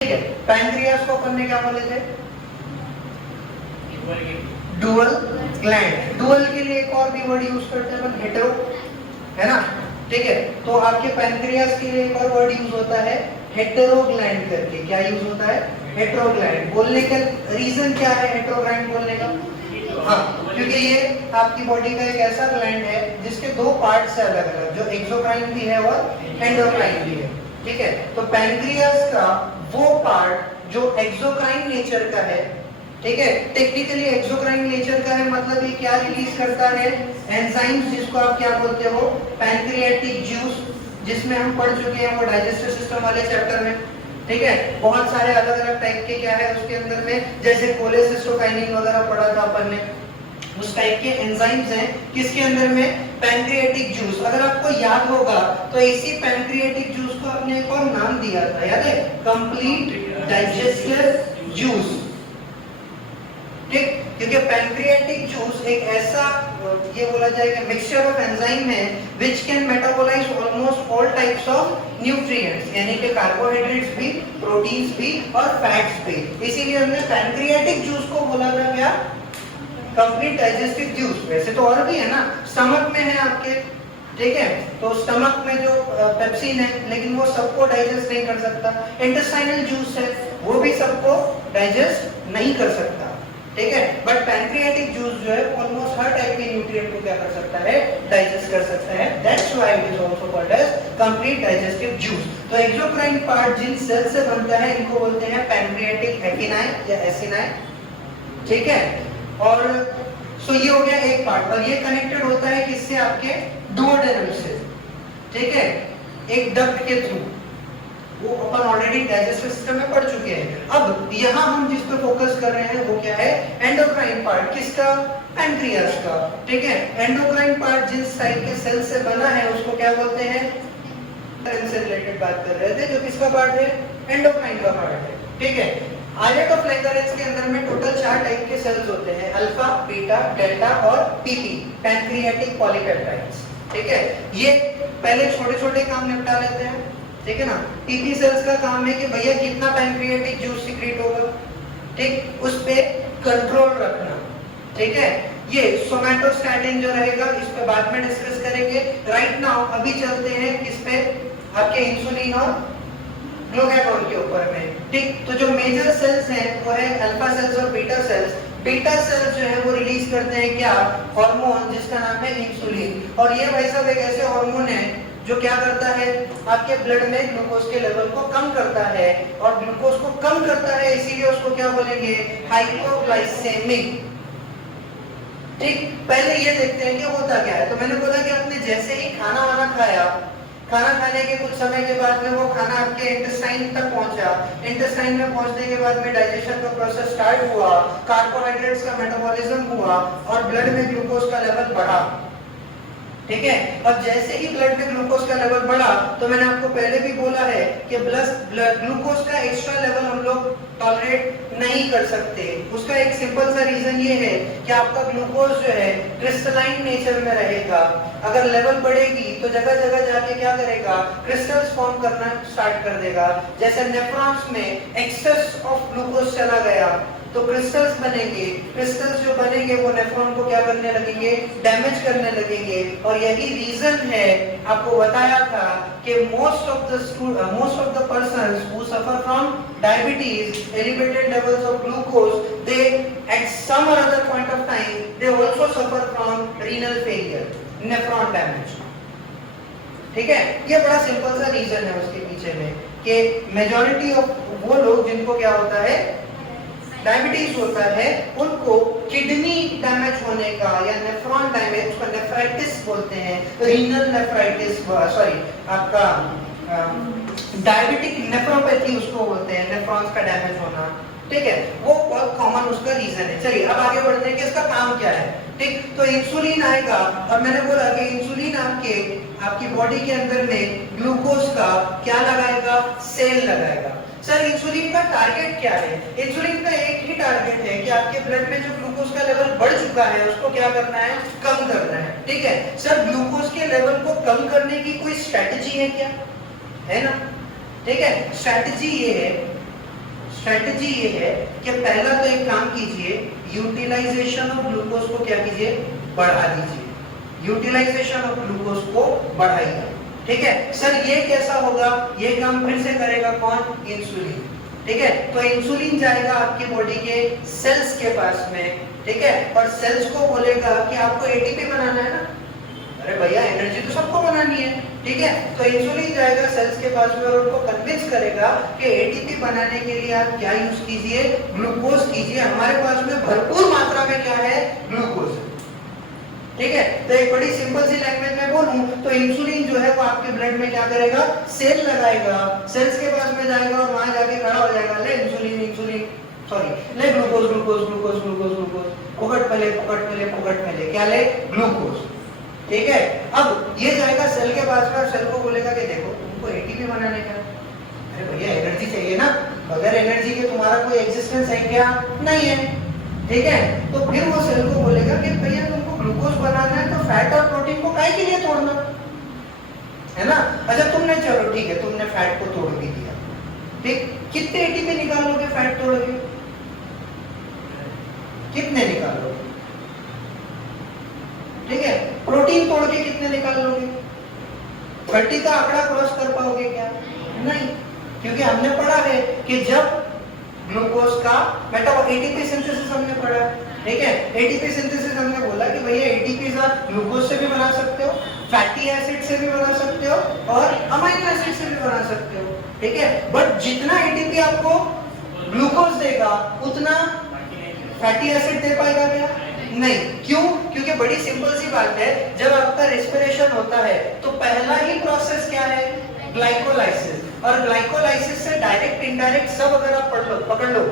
ठीक है। पैनक्रियास को अपन ने क्या बोले थे? Dual gland. डुअल के लिए एक और भी वर्ड यूज करते हैं अपन, हेटेरो, है ना? ठीक है। तो आपके पैनक्रियास के लिए एक और वर्ड यूज होता है हेटेरोग्लैंड करके। क्या यूज होता है? हेटेरोग्लैंड। बोलने का रीजन क्या है हेटेरोग्लैंड बोलने का? हाँ, क्योंकि ये आपकी बॉडी का एक ऐसा ग्लैंड है जिसके दो पार्ट्स है अलग अलग, जो एक्सोक्राइन भी है और एंडोक्राइन भी है। ठीक है। तो पैनक्रियास का वो पार्ट जो एक्सोक्राइन नेचर का है, ठीक है, टेक्निकली एक्सोक्राइन नेचर का है, मतलब ये क्या रिलीज करता है? एंजाइम्स, जिसको आप क्या बोलते हो? पैनक्रियाटिक जूस, जिसमें हम पढ़ चुके हैं वो डाइजेस्टिव सिस्टम वाले चैप्टर में। ठीक है। बहुत सारे अलग अलग टाइप के क्या है उसके अंदर में, जैसे कोलेसिस्टोकाइनिन वगैरह पढ़ा था अपन ने, उस टाइप के एंजाइम्स हैं किसके अंदर में? Pancreatic juice. अगर आपको याद होगा तो इसी पैनक्रियाटिक जूस को आपने एक और नाम दिया था, याद है? Complete digestive juice. ठीक, क्योंकि पैनक्रियाटिक जूस एक ऐसा, ये बोला जाएगा, मिक्सचर ऑफ एंजाइम है which can metabolise almost all types of nutrients, यानी कि कार्बोहाइड्रेट्स भी, प्रोटीन्स भी और फैट्स भी। इसीलिए हमने पैनक्रियाटिक जूस को बोला था क्या? Complete digestive juice. वैसे तो और भी है ना, स्टमक में है आपके, ठीक है, तो स्टमक में जो पेप्सिन है, लेकिन वो सबको डाइजेस्ट नहीं कर सकता। इंटेस्टाइनल जूस है, वो भी सबको डाइजेस्ट नहीं कर सकता। ठीक है। बट पैनक्रियाटिक जूस जो है ऑलमोस्ट हर टाइप के न्यूट्रिएंट को क्या कर सकता है? डाइजेस्ट कर सकता है। That's why it is also called as complete digestive juice. तो एक्सोक्राइन पार्ट जिन सेल से बनता है इनको बोलते हैं पैनक्रियाटिक एक्टिनाई या एसिनाई। ठीक है। और सो ये हो गया एक पार्ट, और ये कनेक्टेड होता है किससे? आपके डुओडेनम से। ठीक है, एक डक्ट के थ्रू। वो अपन ऑलरेडी डाइजेस्टिव सिस्टम में पढ़ चुके हैं। अब यहाँ हम जिस पे फोकस कर रहे हैं वो क्या है? Endocrine part. किसका? पैनक्रियास का। ठीक है। एंडोक्राइन पार्ट जिस टाइप के सेल से बना है उसको क्या बोलते हैं? से रिलेटेड बात कर रहे थे, जो किसका पार्ट है? एंडोक्राइन का पार्ट है। ठीक है। आयलेट ऑफ लैंगरेंज के अंदर में टोटल 4 टाइप के सेल्स होते हैं, अल्फा, बीटा, डेल्टा और पीपी, पैनक्रियाटिक पॉलीपेप्टाइड्स। ठीक है। ये पहले छोटे-छोटे काम निपटा लेते हैं, ठीक है ना। पीपी सेल्स का काम है कि भैया कितना पैनक्रियाटिक जूस सीक्रेट होगा, ठीक, उस पे कंट्रोल रखना। ठीक है। ये सोमैटोस्टैटिन जो रहेगा इस पे बाद में डिस्कस करेंगे। राइट नाउ अभी चलते हैं किस पे? आपके इंसुलिन और ग्लूकागोन के ऊपर में। ठीक, तो जो मेजर सेल्स हैं वो है अल्फा सेल्स और बीटा सेल्स। बीटा सेल्स जो है वो रिलीज करते हैं क्या? हार्मोन, जिसका नाम है इंसुलिन। और ये वैसा एक ऐसे हार्मोन है जो क्या करता है? आपके ब्लड में ग्लूकोज के लेवल को कम करता है, और ग्लूकोज को कम करता है इसीलिए उसको क्या बोलेंगे? हाइपोग्लाइसेमिक। ठीक, पहले ये देखते हैं कि होता क्या है। तो मैंने बोला कि आपने जैसे ही खाना वाना खाया, खाना खाने के कुछ समय के बाद में वो खाना आपके इंटेस्टाइन तक पहुंचा, इंटेस्टाइन में पहुंचने के बाद में डाइजेशन का प्रोसेस स्टार्ट हुआ, कार्बोहाइड्रेट्स का मेटाबॉलिज्म हुआ और ब्लड में ग्लूकोज का लेवल बढ़ा। ठीक है। अब जैसे ही ब्लड में ग्लूकोज का लेवल बढ़ा, तो मैंने आपको पहले भी बोला है कि ब्लड ग्लूकोज का एक्स्ट्रा लेवल हम लोग टॉलरेट नहीं कर सकते। उसका एक सिंपल सा रीजन ये है कि आपका ग्लूकोज जो है क्रिस्टलाइन नेचर में रहेगा। अगर लेवल बढ़ेगी तो जगह जगह जाके क्या करेगा? क्रिस्टल्स फॉर्म करना स्टार्ट कर देगा। जैसे नेफ्रॉन्स में एक्सेस ऑफ ग्लूकोज चला गया तो क्रिस्टल्स बनेंगे। क्रिस्टल्स जो बनेंगे वो नेफ्रॉन को क्या करने लगेंगे? डैमेज करने लगेंगे। और यही रीजन है, आपको बताया था कि most of the persons who suffer from diabetes, elevated levels of glucose, they at some or other point of time they also suffer from renal failure, nephron damage. ठीक है। ये बड़ा सिंपल सा रीजन है उसके पीछे में कि मेजॉरिटी ऑफ वो लोग जिनको क्या होता है? डायबिटीज होता है, उनको किडनी डैमेज होने का या नेफ्रॉन डैमेज, उसको नेफ्राइटिस बोलते हैं, रीनल नेफ्राइटिस, सॉरी आपका डायबिटिक नेफ्रोपैथी उसको बोलते हैं, नेफ्रॉन्स का डैमेज होना। ठीक है, वो बहुत कॉमन उसका रीजन है। चलिए अब आगे बढ़ते हैं कि इसका काम क्या है। ठीक, तो इंसुलिन आएगा, और मैंने बोला कि इंसुलिन आपकी बॉडी के अंदर में ग्लूकोज का क्या लगाएगा? सेल लगाएगा। सर इंसुलिन का टारगेट क्या है? इंसुलिन का एक ही टारगेट है कि आपके ब्लड में जो ग्लूकोज का लेवल बढ़ चुका है उसको क्या करना है? कम करना है। ठीक है। सर ग्लूकोज के लेवल को कम करने की कोई स्ट्रेटजी है क्या? है ना। ठीक है, स्ट्रेटजी ये है स्ट्रेटजी ये है कि पहला तो एक काम कीजिए, यूटिलाइजेशन ऑफ ग्लूकोज को क्या कीजिए, बढ़ा दीजिए। यूटिलाइजेशन ऑफ ग्लूकोज को बढ़ाइए, ठीक है। सर ये कैसा होगा, ये काम फिर से करेगा कौन, इंसुलिन, ठीक है। तो इंसुलिन जाएगा आपकी बॉडी के सेल्स के पास में, ठीक है, और सेल्स को बोलेगा कि आपको एटीपी बनाना है ना, अरे भैया एनर्जी तो सबको बनानी है, ठीक है। तो इंसुलिन जाएगा सेल्स के पास में और उनको कन्विंस करेगा कि एटीपी बनाने के लिए आप क्या यूज कीजिए, ग्लूकोज कीजिए, हमारे पास में भरपूर मात्रा में क्या है, ग्लूकोज, ठीक है। तो एक बड़ी सिंपल सी लैंग्वेज में बोलूं तो इंसुलिन जो है वो आपके ब्लड में क्या करेगा, सेल लगाएगा, सेल्स के पास में जाएगा और वहां जाके खड़ा हो जाएगा, ले इंसुलिन इंसुलिन सॉरी ले glucose glucose glucose glucose glucose, पकड़ में ले पकड़ में ले पकड़ में ले, क्या ले, ग्लूकोज, ठीक है। अब ये जाएगा सेल के पास में और सेल को बोलेगा कि देखो तुमको एटीपी बनाने का, अरे भैया एनर्जी चाहिए ना, बगैर एनर्जी के तुम्हारा कोई एग्जिस्टेंस है क्या, नहीं है, ठीक है। तो फिर वो सेल को बोलेगा कि भैया तुमको ग्लूकोज बनाना है तो फैट और प्रोटीन को काहे के लिए तोड़ना है ना। अच्छा तुमने, चलो ठीक है, तुमने फैट को तोड़ भी दिया, ठीक, कितने एटीपी निकालोगे फैट तोड़ के, कितने निकालोगे, ठीक है। प्रोटीन तोड़ के कितने निकाल लोगे, 30 का आंकड़ा क्रॉस कर पाओगे क्या, नहीं, क्योंकि हमने पढ़ा है कि जब ग्लूकोज का एटीपी सिंथेसिस हमने पढ़ा, ठीक है। एटीपी सिंथेसिस हमने बोला कि भैया एटीपी आप ग्लूकोज से भी बना सकते हो, फैटी एसिड से भी बना सकते हो और अमाइनो एसिड से भी बना सकते हो, ठीक है। बट जितना एटीपी आपको ग्लूकोज देगा उतना फैटी एसिड दे पाएगा क्या, नहीं, क्यों, क्योंकि बड़ी सिंपल सी बात है, जब आपका रेस्पिरेशन होता है तो पहला ही प्रोसेस क्या है, ग्लाइकोलाइसिस, और ग्लाइकोलाइसिस से डायरेक्ट इनडायरेक्ट सब अगर आप पकड़ लो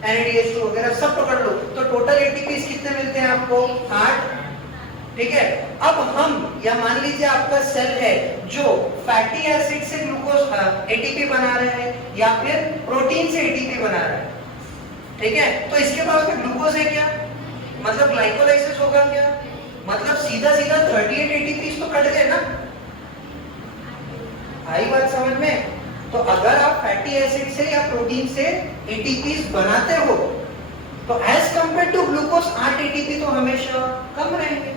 NADH2 वगैरह सब पकड़ लो तो टोटल एटीपी कितने मिलते हैं आपको, 8, ठीक है। अब हम या मान लीजिए आपका सेल है जो फैटी एसिड से ग्लूकोज एटीपी बना रहे हैं या फिर प्रोटीन से एटीपी बना रहा है, ठीक है। तो इसके पास में ग्लूकोज है क्या, मतलब ग्लाइकोलाइसिस होगा क्या, मतलब सीधा सीधा 38 एटीपी तो कट गए ना, आई बात समझ में। तो अगर आप फैटी एसिड से या प्रोटीन से एटीपी बनाते हो तो as compare to glucose 8 ATP तो हमेशा कम रहेंगे,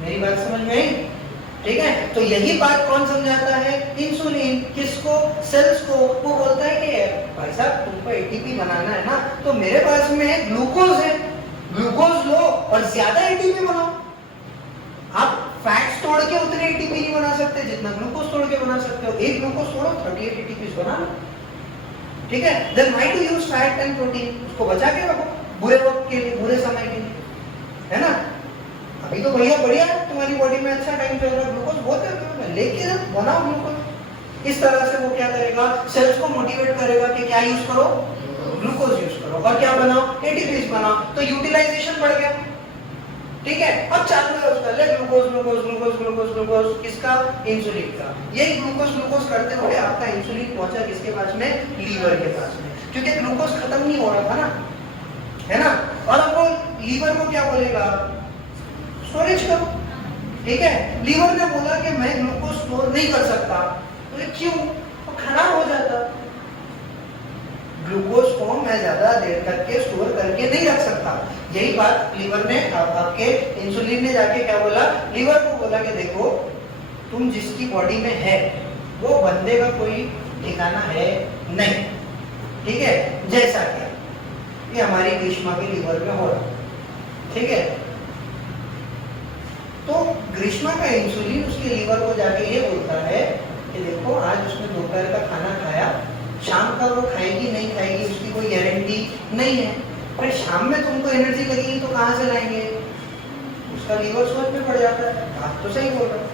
मेरी बात समझ में आई, ठीक है। तो यही बात कौन समझाता है, इंसुलिन, किसको, सेल्स को। वो बोलता है कि भाई साहब तुमको एटीपी बनाना है ना, तो मेरे पास में ग्लूकोज है, ग्लूकोज लो और ज्यादा एटीपी बनाओ। आप फैट्स तोड़ के उतने एटीपी नहीं बना सकते जितना ग्लूकोज तोड़ के बना सकते हो, एक ग्लूकोज तोड़ो 38 एटीपी बना लो, ठीक है। Then why to use fat and protein, उसको बचा के रखो बुरे वक्त के लिए, बुरे समय के लिए, है ना। अभी तो भैया बढ़िया है, तुम्हारी बॉडी में अच्छा टाइम चल रहा है, ग्लूकोज बहुत है, लेके बनाओ ग्लूकोज। इस तरह से वो क्या करेगा, सेल्स को मोटिवेट करेगा कि क्या यूज करो, ग्लूकोज यूज करो, और क्या बनाओ, एटीपी बनाओ, तो यूटिलाइजेशन बढ़ गया, ठीक है। अब चालू है उसका, ले glucose glucose glucose glucose glucose, किसका, इंसुलिन का। यही ग्लूकोज ग्लूकोज करते हुए आपका इंसुलिन पहुंचा किसके पास में, लीवर के पास में, क्योंकि ग्लूकोज खत्म नहीं हो रहा था ना, है ना। और अब वो लीवर को क्या बोलेगा, स्टोरेज करो, ठीक है। लीवर ने बोला कि मैं ग्लूकोज स्टोर नहीं कर सकता, तो ये क्यों, वो खराब हो जाता, ग्लूकोज को मैं ज्यादा देर तक के स्टोर करके नहीं रख सकता। यही बात लीवर ने, आपके इंसुलिन ने जाके क्या बोला, लीवर को बोला कि देखो तुम जिसकी बॉडी में है वो बंदे का कोई ठिकाना है नहीं, ठीक है। जैसा क्या ये हमारी ग्रीष्मा के लीवर में हो रहा, ठीक है। तो ग्रीष्मा का इंसुलिन उसके लीवर को जाके ये बोलता है कि देखो आज उसने दोपहर का खाना खाया, शाम का वो खाएगी नहीं खाएगी उसकी कोई गारंटी नहीं है, पर शाम में तुमको एनर्जी लगेगी तो कहां से लाएंगे, उसका लीवर सोच में पड़ जाता है। आप तो सही बोल रहे हो,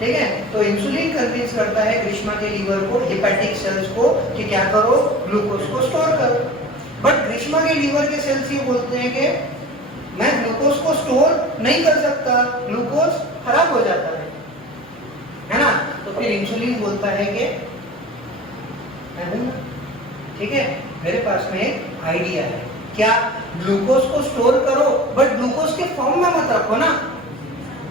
ठीक है। तो इंसुलिन कन्विंस करता है ग्रीष्मा के लीवर को, हेपेटिक सेल्स को, कि क्या करो, ग्लूकोज को स्टोर करो। बट ग्रीष्मा के लीवर के सेल्स ये बोलते हैं कि मैं ग्लूकोज को स्टोर नहीं कर सकता, ग्लूकोज खराब हो जाता है ना। तो फिर इंसुलिन बोलता है कि ठीक है, मेरे पास में एक आइडिया है, क्या, ग्लूकोज को स्टोर करो बट ग्लूकोज के फॉर्म में मत रखो ना,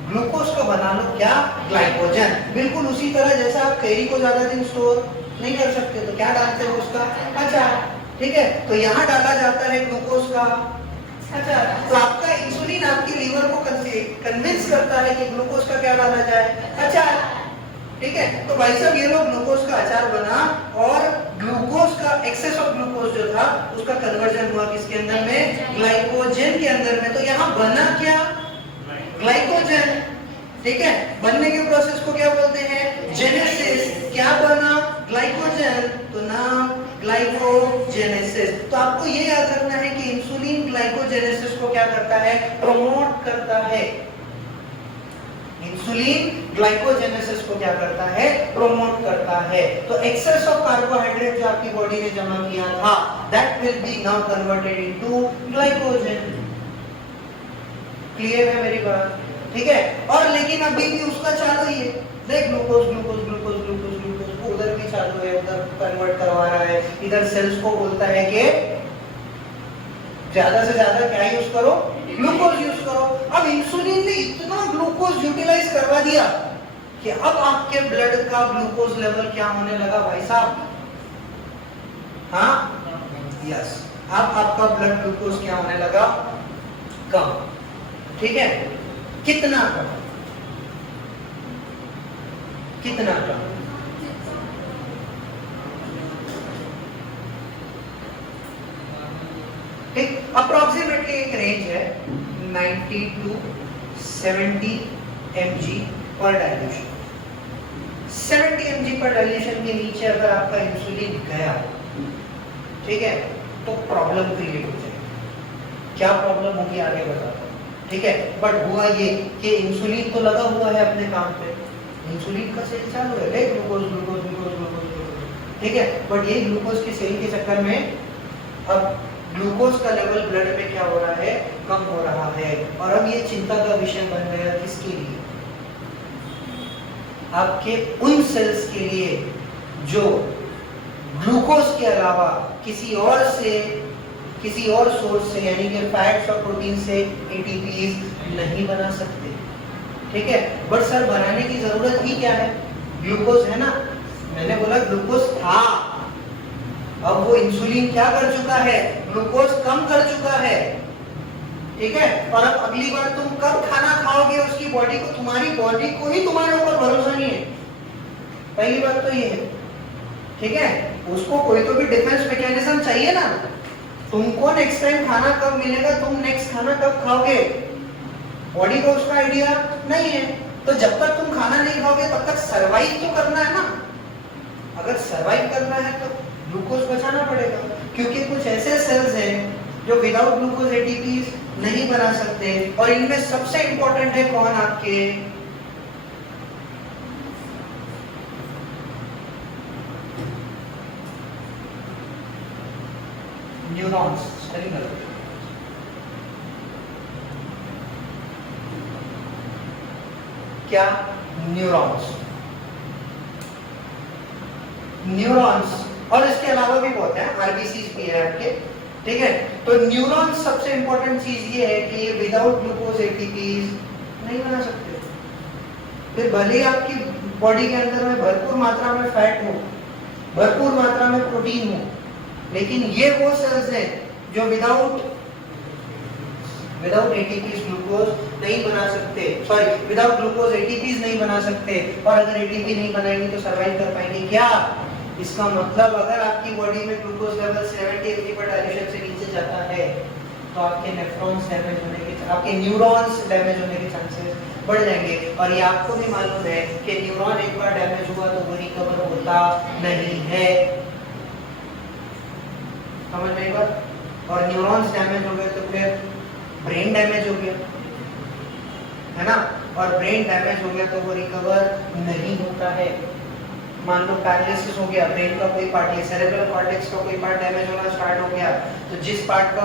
ग्लूकोज को बना लो क्या, ग्लाइकोजन। बिल्कुल उसी तरह जैसा आप कैरी को ज्यादा दिन स्टोर नहीं कर सकते, तो क्या डालते हैं उसका अचार, ठीक है। तो यहाँ डाला जाता है ग्लूकोज का अचार। तो आपका इंसुलिन आपकी लीवर को कन्विंस करता है कि ग्लूकोज का क्या डाला जाए, अचार, ठीक है। तो भाई साहब ये लोग ग्लूकोज का अचार बना और ग्लूकोज का एक्सेस ऑफ ग्लूकोज जो था उसका कन्वर्जन हुआ किसके अंदर में, ग्लाइकोजन के अंदर में। तो यहाँ बना क्या, ग्लाइकोजन, ठीक है। बनने के प्रोसेस को क्या बोलते हैं, जेनेसिस। क्या बना, ग्लाइकोजन, तो नाम ग्लाइकोजेनेसिस। तो आपको ये याद रखना है कि इंसुलिन ग्लाइकोजेनेसिस को क्या करता है, प्रमोट करता है। इंसुलिन ग्लाइकोजेनेसिस को क्या करता है, प्रमोट करता है। तो एक्सेस ऑफ कार्बोहाइड्रेट जो आपकी बॉडी ने जमा किया था, that will be now converted into glycogen. Clear है मेरी बात, ठीक है। और लेकिन अभी भी उसका चालू ही है, देख glucose glucose glucose glucose glucose उधर भी चालू है, उधर कन्वर्ट करवा रहा है, इधर सेल्स को बोलता है कि ज्यादा से ज्यादा क्या यूज करो, ग्लूकोज यूज करो। अब इंसुलिन ने इतना ग्लूकोज यूटिलाइज करवा दिया कि अब आपके ब्लड का ग्लूकोज लेवल क्या होने लगा भाई साहब, हाँ यस, अब आपका ब्लड ग्लूकोज क्या होने लगा, कम, ठीक है। कितना कम, कितना कम, ठीक। अप्रोक्सीमेटली एक रेंज है 90 to 70 mg पर डाइल्यूशन। 70 mg पर डाइल्यूशन के नीचे अगर आपका इंसुलिन गया, ठीक है, तो प्रॉब्लम क्रिएट हो जाएगी। क्या प्रॉब्लम होगी आगे बताता हूं, ठीक है। बट हुआ ये कि इंसुलिन तो लगा हुआ है अपने काम पे, इंसुलिन का सेल चालू है, ले ग्लूकोज ग्लूकोज ग्लूकोज ग्लूकोज, ठीक है। बट ये ग्लूकोज के सेल के चक्कर में अब ग्लूकोज का लेवल ब्लड में क्या हो रहा है, कम हो रहा है। और अब ये चिंता का विषय बन गया किसके लिए, आपके उन सेल्स के लिए जो ग्लूकोज के अलावा किसी और सोर्स से यानी कि फैट्स और प्रोटीन से एटीपीज नहीं बना सकते, ठीक है। बट सर बनाने की जरूरत ही क्या है, ग्लूकोज है ना, मैंने बोला ग्लूकोज था, अब वो इंसुलिन क्या कर चुका है, ग्लूकोज कम कर चुका है, ठीक है। और अब अगली बार तुम कब खाना खाओगे उसकी बॉडी को, तुम्हारी बॉडी को ही तुम्हारे ऊपर भरोसा नहीं है, पहली बात तो ये है, ठीक है। उसको कोई तो भी डिफेंस मैकेनिज्म चाहिए ना, तुमको नेक्स्ट टाइम खाना कब मिलेगा, तुम नेक्स्ट खाना कब खाओगे, बॉडी को उसका आइडिया नहीं है। तो जब तक तुम खाना नहीं खाओगे तब तक सरवाइव तो करना है ना, अगर सरवाइव करना है तो ग्लूकोज बचाना पड़ेगा, क्योंकि कुछ ऐसे सेल्स हैं जो विदाउट ग्लूकोज एटीपीज नहीं बना सकते। और इनमें सबसे इंपॉर्टेंट है कौन, आपके न्यूरॉन्स। क्या, न्यूरॉन्स, न्यूरॉन्स। और इसके अलावा भी बहुत है, आरबीसीज भी है आपके, ठीक है। तो न्यूरॉन्स सबसे इंपॉर्टेंट चीज ये है कि ये विदाउट ग्लूकोज एटीपीज नहीं बना सकते। फिर भले ही आपकी बॉडी के अंदर में भरपूर मात्रा में फैट हो, भरपूर मात्रा में प्रोटीन हो, लेकिन ये वो सेल्स हैं जो विदाउट एटीपीज ग्लूकोज नहीं बना सकते, सॉरी विदाउट ग्लूकोज एटीपीज नहीं बना सकते। और अगर एटीपी नहीं बनाएंगे तो सर्वाइव कर पाएंगे क्या, इसका मतलब अगर आपकी बॉडी में ग्लूकोज लेवल 70 mg पर डायल्यूशन से नीचे जाता है तो आपके नेफ्रॉन्स डैमेज होने के, आपके न्यूरॉन्स डैमेज होने के चांसेस बढ़ जाएंगे। और ये आपको भी मालूम है कि न्यूरॉन एक बार डैमेज हुआ तो वो रिकवर होता नहीं है, समझ में बात। और न्यूरॉन्स डैमेज हो गए तो फिर ब्रेन डैमेज हो गया, है ना, और ब्रेन डैमेज हो गया तो वो रिकवर नहीं होता है। मान लो पैरालिसिस हो गया, ब्रेन का कोई पार्ट, ये सेरेब्रल कॉर्टेक्स का कोई पार्ट डैमेज होना स्टार्ट हो गया, तो जिस पार्ट का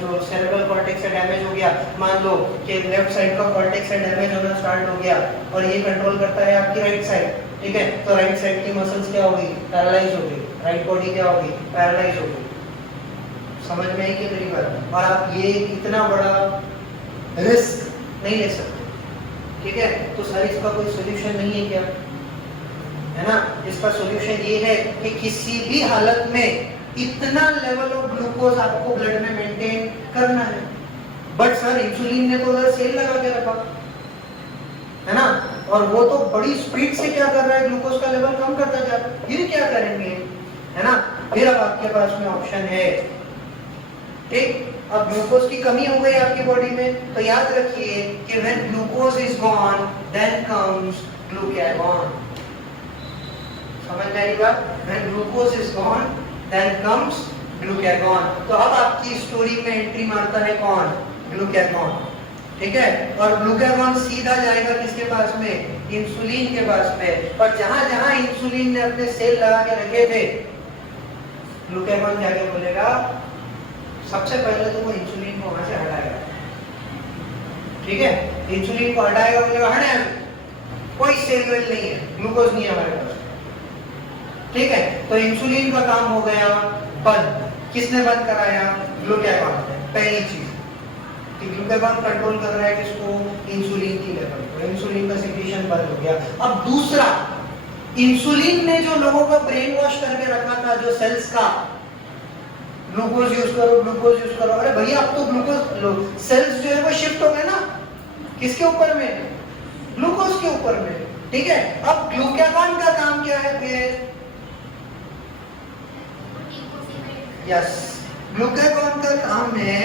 जो सेरेब्रल कॉर्टेक्स से डैमेज हो गया, मान लो कि लेफ्ट साइड का कॉर्टेक्स से डैमेज होना स्टार्ट हो गया और ये कंट्रोल करता है आपकी राइट साइड, ठीक है। तो राइट साइड की मसल्स क्या हो गई, पैरालाइज हो गई, राइट बॉडी क्या हो गई, पैरालाइज हो गई। समझ में आई कि मेरी बात। और आप ये इतना बड़ा रिस्क नहीं ले सकते, ठीक है। तो सर इसका कोई सोल्यूशन नहीं है क्या, है ना। इसका सॉल्यूशन ये है कि किसी भी हालत में इतना लेवल ऑफ ग्लूकोज आपको ब्लड में मेंटेन करना है। बट सर इंसुलिन ने तो उधर सेल लगा के रखा है ना, और वो तो बड़ी स्पीड से क्या कर रहा है, ग्लूकोज का लेवल कम करता जा रहा है। फिर क्या करेंगे, है ना। फिर अब आपके पास में ऑप्शन है, ठीक। अब ग्लूकोज की कमी हो गई आपकी बॉडी में, तो याद रखिए कि when glucose is gone then comes glucagon. समझ में आई बात? When glucose is gone then comes glucagon. तो अब आपकी स्टोरी में एंट्री मारता है कौन, ग्लूकागॉन, ठीक है। और ग्लूकागॉन सीधा जाएगा किसके पास में, इंसुलिन के पास में। और जहां जहां इंसुलिन ने अपने सेल लगा के रखे थे, ग्लूकागॉन जाके बोलेगा, सबसे पहले तो वो इंसुलिन को वहां से हटाएगा, ठीक है। इंसुलिन को हटाएगा, बोलेगा हटे, कोई सेल वेल नहीं है, ग्लूकोज नहीं है हमारे पास, ठीक है। तो इंसुलिन का काम हो गया बंद। किसने बंद कराया, ग्लूकागॉन ने। पहली चीज कि ग्लूकागॉन कंट्रोल कर रहा है किसको, इंसुलिन की लेवल को, इंसुलिन का सिक्रीशन बंद हो गया। अब दूसरा, इंसुलिन ने जो लोगों का ब्रेन वॉश करके रखा था, जो सेल्स का, ग्लूकोज यूज करो, ग्लूकोज यूज करो। अरे भैया अब तो ग्लूकोज सेल्स जो है वो शिफ्ट हो गए ना, किसके ऊपर में, ग्लूकोज के ऊपर में, ठीक है। अब ग्लूकागॉन का काम क्या है फिर, यस, ग्लूकागॉन का काम है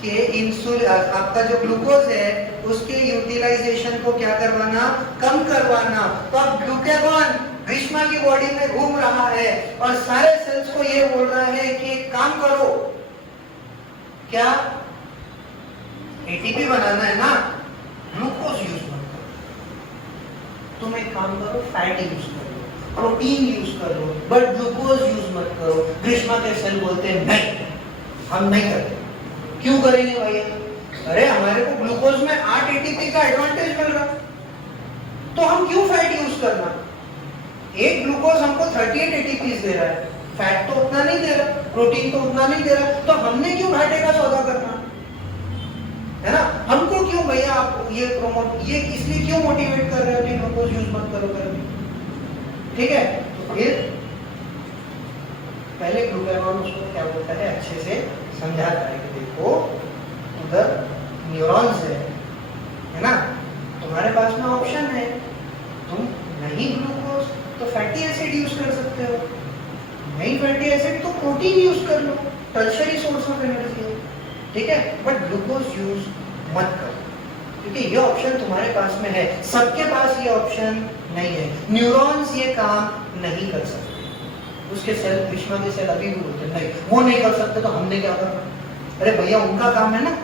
कि इंसुलिन, आपका जो ग्लूकोज है उसके यूटिलाइजेशन को क्या करवाना, कम करवाना। तो अब ग्लूकागॉन ग्रीष्मा की बॉडी में घूम रहा है और सारे सेल्स को ये बोल रहा है कि एक काम करो, क्या एटीपी बनाना है ना, ग्लूकोज यूज मत करो, तुम एक काम करो, फैट यूज करो, प्रोटीन यूज करो, बट ग्लूकोज यूज मत करो। ग्रीष्मा के सेल बोलते हैं नहीं, हम नहीं करते। क्यों करेंगे भैया, अरे हमारे को ग्लूकोज में 8 एटीपी का एडवांटेज मिल रहा, तो हम क्यों फैट यूज करना। एक ग्लूकोज हमको 38 एटीपीज दे रहा है, फैट तो उतना नहीं दे रहा, प्रोटीन तो उतना नहीं दे रहा, तो हमने क्यों घाटे का सौदा करना, है ना। हमको क्यों भैया आप ये प्रमोट, ये इसलिए क्यों मोटिवेट कर रहे हो कि ग्लूकोज यूज मत करो करके, ठीक है। तो फिर पहले ग्लूकागॉन उसको क्या बोलता है, अच्छे से समझाता है कि देखो उधर न्यूरॉन्स है ना, तुम्हारे पास में ऑप्शन है, तुम नहीं ग्लूकोज तो फैटी एसिड यूज कर सकते हो, नहीं फैटी एसिड तो प्रोटीन यूज कर लो, टर्शियरी सोर्स ऑफ एनर्जी है, ठीक है। बट ग्लूकोज यूज मत करो, क्योंकि ये ऑप्शन तुम्हारे पास में है, सबके पास ये ऑप्शन नहीं है। न्यूरॉन्स ये काम नहीं कर सकते, उसके सेल, ग्रीष्मा के सेल अभी भी बोलते नहीं, वो नहीं कर सकते तो हमने क्या करना। अरे भैया उनका काम है ना,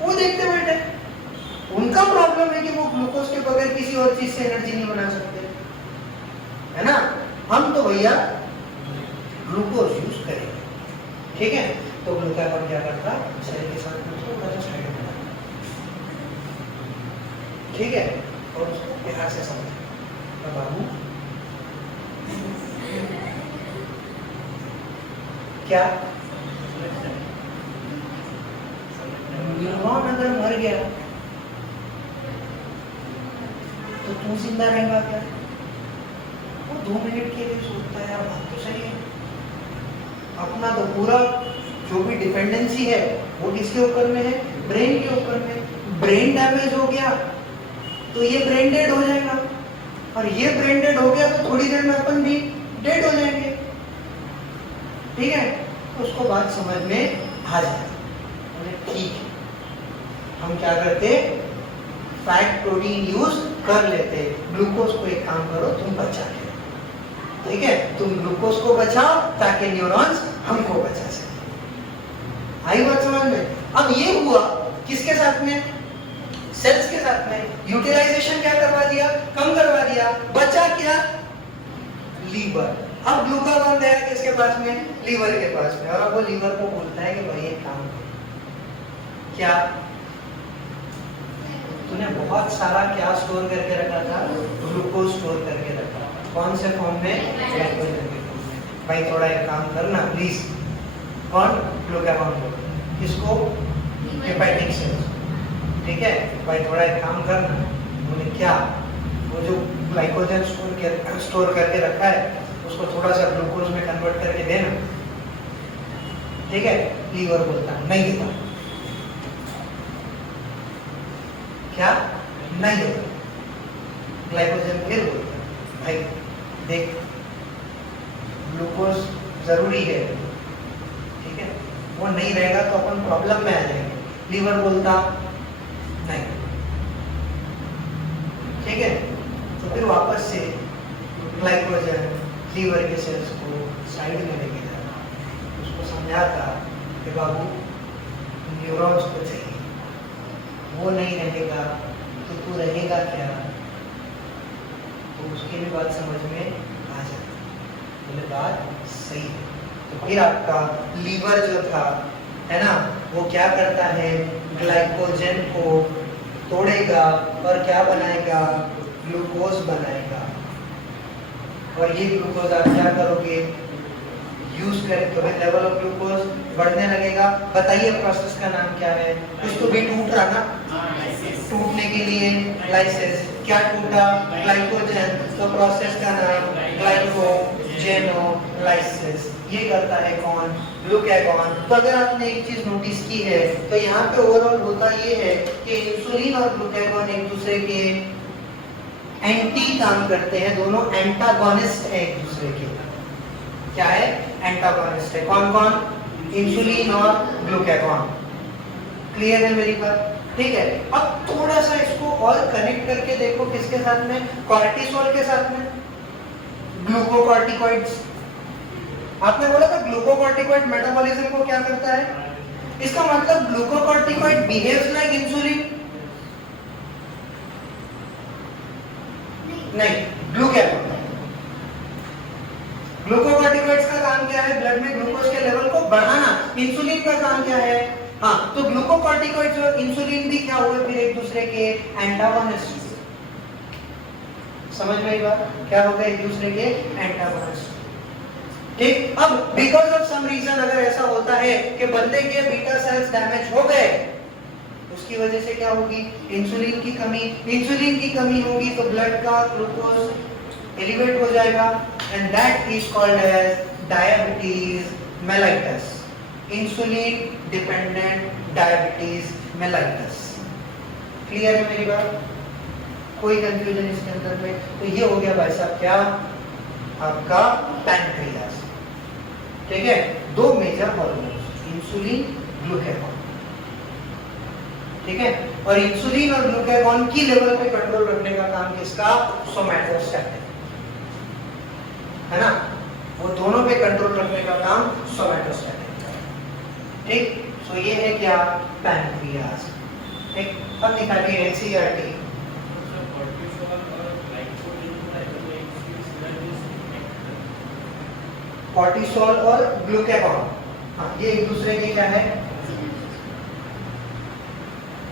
वो देखते बैठे, उनका प्रॉब्लम है कि वो ग्लूकोज के बगैर किसी और चीज से एनर्जी नहीं बना सकते, है ना। हम तो भैया ग्लूकोज यूज करेंगे, ठीक है। तो ग्लूकागॉन क्या करता, शरीर के साथ में उसको स्टार्ट करता, ठीक है, और उसको प्यार से समझे, बाबू क्या न्यूरॉन अगर मर गया तो तू जिंदा रहेगा क्या। वो 2 मिनट के लिए सोचता है, यार बात तो सही है, अपना तो पूरा जो भी डिपेंडेंसी है वो किसके ऊपर में है, ब्रेन के ऊपर में। ब्रेन डैमेज हो गया तो ये ब्रेन डेड हो जाएगा, और ये ब्रेन डेड हो गया तो थोड़ी देर में अपन भी डेड हो जाएंगे, ठीक है। तो उसको बात समझ में आ जाए, ठीक है, हम क्या करते, फैट प्रोटीन यूज कर लेते, ग्लूकोज को एक काम करो तुम बचा ले, ठीक है, तुम ग्लूकोज को बचाओ ताकि न्यूरॉन्स हमको बचा सके। आई बात समझ में। अब ये हुआ किसके साथ में, सेल्स के साथ में। यूटिलाइजेशन क्या करवा दिया, कम करवा दिया, बचा क्या, लीवर। अब ग्लूकागॉन गया किसके पास में, लीवर के पास में, और अब वो लीवर को बोलता है कि भाई एक काम करो, क्या तूने बहुत सारा क्या स्टोर करके रखा था, ग्लूकोज स्टोर करके रखा, कौन से फॉर्म में, ग्लाइकोजन के फॉर्म में। भाई थोड़ा एक काम करना प्लीज, कौन, ग्लूकागॉन को, किसको, हेपेटिक सेल्स, ठीक है। भाई थोड़ा एक काम करना, उन्हें क्या, वो जो ग्लाइकोजन स्टोर स्टोर करके रखा है, उसको थोड़ा सा ग्लूकोज में कन्वर्ट करके देना, ठीक है। लीवर बोलता है नहीं देता, क्या नहीं देता। ग्लाइकोजन फिर बोलता है भाई देख ग्लूकोज जरूरी है, ठीक है, वो नहीं रहेगा तो अपन प्रॉब्लम में आ जाएंगे। लीवर बोलता नहीं, ठीक है। तो फिर वापस से ग्लाइकोजन लीवर के सेल्स को साइड में लेके जाना, उसको समझाता कि बाबू न्यूरॉन्स को चाहिए, वो नहीं रहेगा तो तू रहेगा क्या, तो उसकी भी बात समझ में आ जाती, बोले बात सही है। तो फिर आपका लीवर जो था है ना, वो क्या करता है, ग्लाइकोजन को तोड़ेगा और क्या बनाएगा, ग्लूकोज बनाएगा। और ये ग्लूकोज आप क्या करोगे, यूज करें तो लेवल ऑफ ग्लूकोज बढ़ने लगेगा। बताइए प्रोसेस का नाम क्या है, कुछ तो भी टूट रहा ना, टूटने के लिए लाइसेस, क्या टूटा, ग्लाइकोजन, तो प्रोसेस का नाम ग्लाइकोजेनोलाइसिस। ये करता है कौन, ग्लूकागॉन। तो अगर आपने एक चीज नोटिस की है तो यहाँ पे ओवरऑल होता ये है कि इंसुलिन और ग्लूकागॉन एक दूसरे के एंटी काम करते हैं, दोनों एंटागोनिस्ट है एक दूसरे के। क्या है, एंटागोनिस्ट है। कौन कौन, इंसुलिन और ग्लूकागॉन। क्लियर है मेरी बात, ठीक है। अब थोड़ा सा इसको और कनेक्ट करके देखो, किसके साथ में, कॉर्टिसोल के साथ में, ग्लूकोकॉर्टिकॉइड्स। आपने बोला था ग्लूकोकॉर्टिकॉइड मेटाबॉलिज्म को क्या करता है, इसका मतलब ग्लूकोकॉर्टिकॉइड बिहेव्स लाइक इंसुलिन नहीं, ग्लूकागॉन। ग्लूकोकॉर्टिकॉइड्स का काम क्या है, ब्लड में ग्लूकोज के लेवल को बढ़ाना। इंसुलिन का काम क्या है, हाँ, तो ग्लूकोकॉर्टिकॉइड्स और इंसुलिन भी क्या हुए, फिर एक दूसरे के एंटागोनिस्ट। समझ में आई बात, क्या हो गए, एक दूसरे के एंटागोनिस्ट, ठीक। अब बिकॉज ऑफ सम रीजन अगर ऐसा होता है कि बंदे के बीटा सेल्स डैमेज हो गए, उसकी वजह से क्या होगी, इंसुलिन की कमी। इंसुलिन की कमी होगी तो ब्लड का ग्लूकोज एलिवेट हो जाएगा, and that is called as diabetes mellitus, insulin dependent diabetes mellitus. Clear है मेरी बात, कोई कंफ्यूजन इसके अंदर में? तो ये हो गया भाई साहब क्या, आपका पैनक्रियास, ठीक है। दो मेजर हार्मोन्स, इंसुलिन, ग्लूकागॉन, ठीक है। और इंसुलिन और ग्लूकागॉन की लेवल पे कंट्रोल रखने का काम किसका, सोमैटोस्टैटिन, है ना, वो दोनों पे कंट्रोल रखने का काम सोमैटोस्टैटिन का, ठीक। सो ये है क्या, पैनक्रियास, ठीक। अब निकालिए एनसीईआरटी। कॉर्टिसोल और ग्लूकागॉन, हाँ, ये एक दूसरे के क्या है,